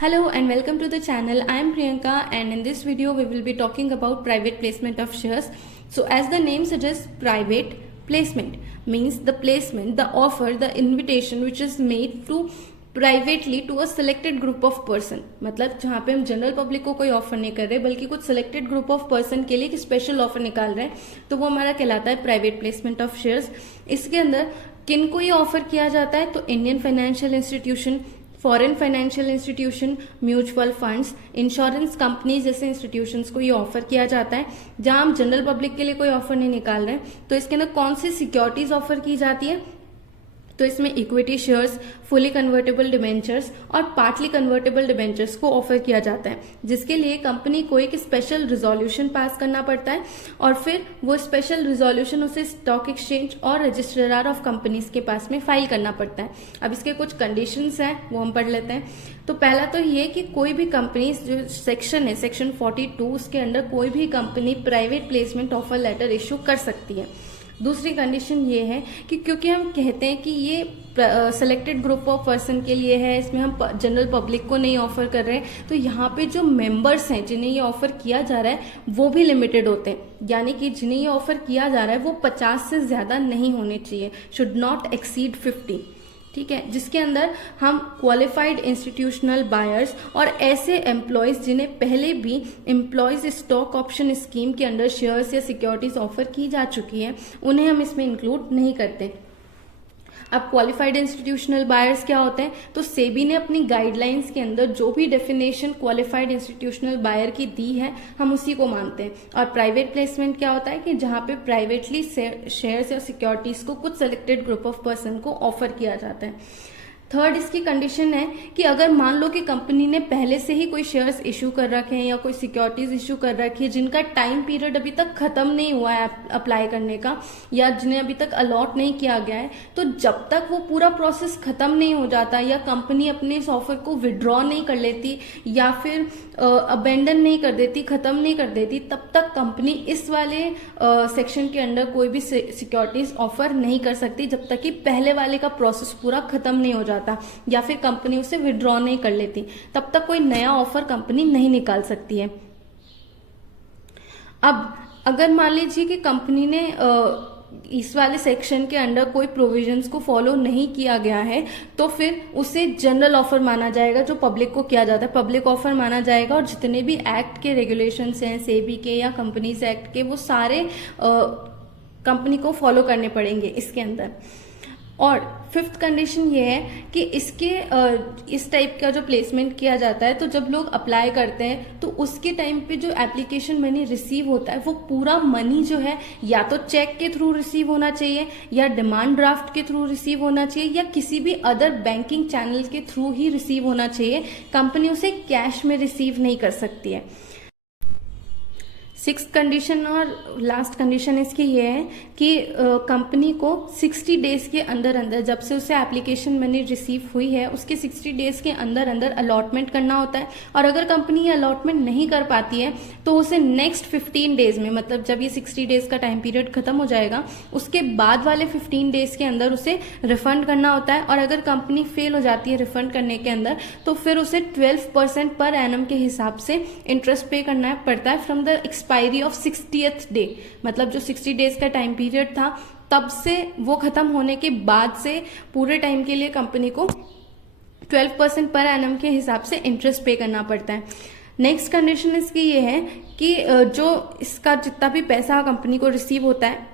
Hello and welcome to the channel. I am Priyanka and in this video we will be talking about private placement of shares. So as the name suggests, private placement means the placement, the offer, the invitation which is made to privately to a selected group of person. मतलब जहां पे हम general public को कोई offer नहीं कर रहे बल्कि कुछ सिलेक्टेड ग्रुप ऑफ पर्सन के लिए एक स्पेशल ऑफर निकाल रहे हैं, तो वो हमारा कहलाता है प्राइवेट प्लेसमेंट ऑफ शेयर्स। इसके अंदर किन को ये ऑफर किया जाता है, तो Indian financial institution, foreign financial institution, mutual funds, insurance company जैसे इंस्टीट्यूशंस को ये ऑफर किया जाता है। जहां हम जनरल पब्लिक के लिए कोई ऑफर नहीं निकाल रहे हैं, तो इसके अंदर कौन सी सिक्योरिटीज ऑफर की जाती है, तो इसमें equity shares, fully convertible debentures और पार्टली कन्वर्टेबल डिबेंचर्स को ऑफर किया जाता है, जिसके लिए कंपनी को एक स्पेशल रिजोल्यूशन पास करना पड़ता है और फिर वो स्पेशल रिजोल्यूशन उसे स्टॉक एक्सचेंज और रजिस्ट्रार ऑफ कंपनीज के पास में फाइल करना पड़ता है। अब इसके कुछ कंडीशंस हैं, वो हम पढ़ लेते हैं। तो पहला तो ये कि कोई भी कंपनी, जो सेक्शन है सेक्शन 42, उसके अंदर कोई भी company private placement offer letter issue कर सकती है। दूसरी कंडीशन ये है कि क्योंकि हम कहते हैं कि ये सेलेक्टेड ग्रुप ऑफ पर्सन के लिए है, इसमें हम जनरल पब्लिक को नहीं ऑफर कर रहे हैं, तो यहाँ पे जो मेंबर्स हैं जिन्हें ये ऑफर किया जा रहा है वो भी लिमिटेड होते हैं। यानी कि जिन्हें ये ऑफर किया जा रहा है वो 50 से ज्यादा नहीं होने चाहिए, शुड नॉट एक्सीड 50। ठीक है, जिसके अंदर हम क्वालिफाइड इंस्टीट्यूशनल बायर्स और ऐसे एम्प्लॉयज जिन्हें पहले भी एम्प्लॉयज स्टॉक ऑप्शन स्कीम के अंडर शेयर्स या सिक्योरिटीज ऑफर की जा चुकी है, उन्हें हम इसमें इंक्लूड नहीं करते। अब क्वालिफाइड इंस्टीट्यूशनल बायर्स क्या होते हैं, तो सेबी ने अपनी गाइडलाइंस के अंदर जो भी डेफिनेशन क्वालिफाइड इंस्टीट्यूशनल बायर की दी है हम उसी को मानते हैं। और प्राइवेट प्लेसमेंट क्या होता है कि जहां पे प्राइवेटली शेयर्स या सिक्योरिटीज को कुछ सेलेक्टेड ग्रुप ऑफ पर्सन को ऑफर किया जाता है। थर्ड इसकी कंडीशन है कि अगर मान लो कि कंपनी ने पहले से ही कोई शेयर्स इश्यू कर रखे हैं या कोई सिक्योरिटीज इश्यू कर रखी है जिनका टाइम पीरियड अभी तक खत्म नहीं हुआ है अप्लाई करने का, या जिन्हें अभी तक अलॉट नहीं किया गया है, तो जब तक वो पूरा प्रोसेस खत्म नहीं हो जाता या कंपनी अपने इस ऑफर को विड्रॉ नहीं कर लेती या फिर अबेंडन नहीं कर देती, खत्म नहीं कर देती, तब तक कंपनी इस वाले सेक्शन के अंडर कोई भी सिक्योरिटीज ऑफर नहीं कर सकती जब तक कि पहले वाले का प्रोसेस पूरा खत्म नहीं हो जाता या फिर कंपनी उसे विड्रॉ नहीं कर लेती, तब तक कोई नया ऑफर कंपनी नहीं निकाल सकती है। अब अगर मान लीजिए कि कंपनी ने इस वाले सेक्शन के अंडर कोई प्रोविजंस को फॉलो नहीं किया गया है, तो फिर उसे जनरल ऑफर माना जाएगा, जो पब्लिक को किया जाता है पब्लिक ऑफर माना जाएगा। और जितने भी एक्ट के रेगुलेशंस हैं, सेबी के या कंपनीज एक्ट के, वो सारे कंपनी को फॉलो करने पड़ेंगे इसके अंदर। और फिफ्थ कंडीशन ये है कि इसके इस टाइप का जो प्लेसमेंट किया जाता है, तो जब लोग अप्लाई करते हैं तो उसके टाइम पे जो एप्लीकेशन मनी रिसीव होता है वो पूरा मनी जो है या तो चेक के थ्रू रिसीव होना चाहिए या डिमांड ड्राफ्ट के थ्रू रिसीव होना चाहिए या किसी भी अदर बैंकिंग चैनल के थ्रू ही रिसीव होना चाहिए। कंपनी उसे कैश में रिसीव नहीं कर सकती है। सिक्स्थ कंडीशन और लास्ट कंडीशन इसकी ये है कि कंपनी को 60 डेज के अंदर अंदर, जब से उसे एप्लीकेशन मनी रिसीव हुई है उसके 60 डेज के अंदर अंदर अलॉटमेंट करना होता है। और अगर कंपनी ये अलॉटमेंट नहीं कर पाती है तो उसे नेक्स्ट 15 डेज में, मतलब जब ये 60 डेज का टाइम पीरियड खत्म हो जाएगा उसके बाद वाले 15 डेज के अंदर उसे रिफंड करना होता है। और अगर कंपनी फेल हो जाती है रिफंड करने के अंदर, तो फिर उसे 12% पर एनम के हिसाब से इंटरेस्ट पे करना पड़ता है from the expiry of 60th day. मतलब जो 60 डेज का टाइम पीरियड था तब से वो खत्म होने के बाद से पूरे टाइम के लिए कंपनी को 12% पर एनम के हिसाब से इंटरेस्ट पे करना पड़ता है। नेक्स्ट कंडीशन इसकी ये है कि जो इसका जितना भी पैसा कंपनी को रिसीव होता है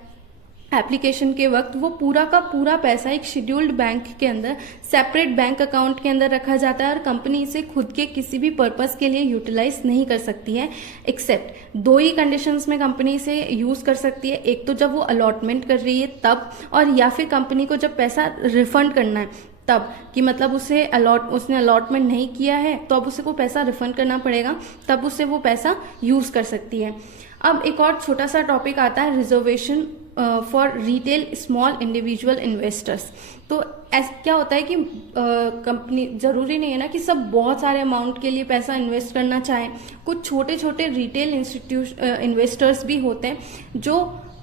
एप्लीकेशन के वक्त, वो पूरा का पूरा पैसा एक शेड्यूल्ड बैंक के अंदर सेपरेट बैंक अकाउंट के अंदर रखा जाता है और कंपनी इसे खुद के किसी भी पर्पस के लिए यूटिलाइज नहीं कर सकती है, एक्सेप्ट 2 ही कंडीशंस में कंपनी इसे यूज कर सकती है। एक तो जब वो अलॉटमेंट कर रही है तब, और या फिर कंपनी को जब पैसा रिफंड करना है तब, कि मतलब उसने अलॉटमेंट नहीं किया है तो अब उसे को पैसा रिफंड करना पड़ेगा, तब उसे वो पैसा यूज कर सकती है। अब एक और छोटा सा टॉपिक आता है reservation for retail small individual investors. तो क्या होता है कि कंपनी, जरूरी नहीं है ना कि सब बहुत सारे अमाउंट के लिए पैसा इन्वेस्ट करना चाहें। कुछ छोटे छोटे रिटेल इन्वेस्टर्स भी होते हैं जो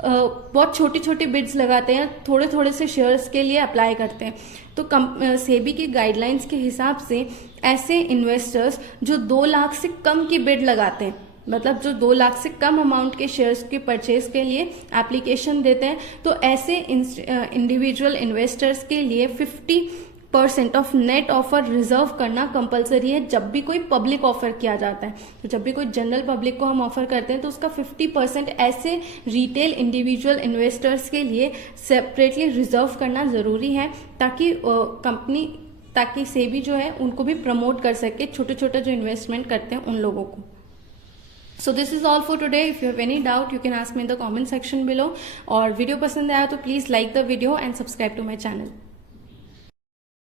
बहुत छोटी छोटी बिड्स लगाते हैं, थोड़े थोड़े से शेयर्स के लिए अप्लाई करते हैं। तो सेबी की गाइडलाइंस के हिसाब से ऐसे इन्वेस्टर्स जो 2 लाख से कम की बिड लगाते हैं, मतलब जो 2 लाख से कम अमाउंट के शेयर्स के परचेज के लिए एप्लीकेशन देते हैं, तो ऐसे इंडिविजुअल इन्वेस्टर्स के लिए 50% ऑफ नेट ऑफर रिजर्व करना कंपलसरी है जब भी कोई पब्लिक ऑफर किया जाता है। तो जब भी कोई जनरल पब्लिक को हम ऑफर करते हैं तो उसका 50% ऐसे रिटेल इंडिविजुअल इन्वेस्टर्स के लिए सेपरेटली रिजर्व करना जरूरी है, ताकि सेबी जो है उनको भी प्रमोट कर सके, छोटे छोटे जो इन्वेस्टमेंट करते हैं उन लोगों को। So this is all for today. If you have any doubt, you can ask me in the comment section below. और वीडियो पसंद आया तो please like the video and subscribe to my channel.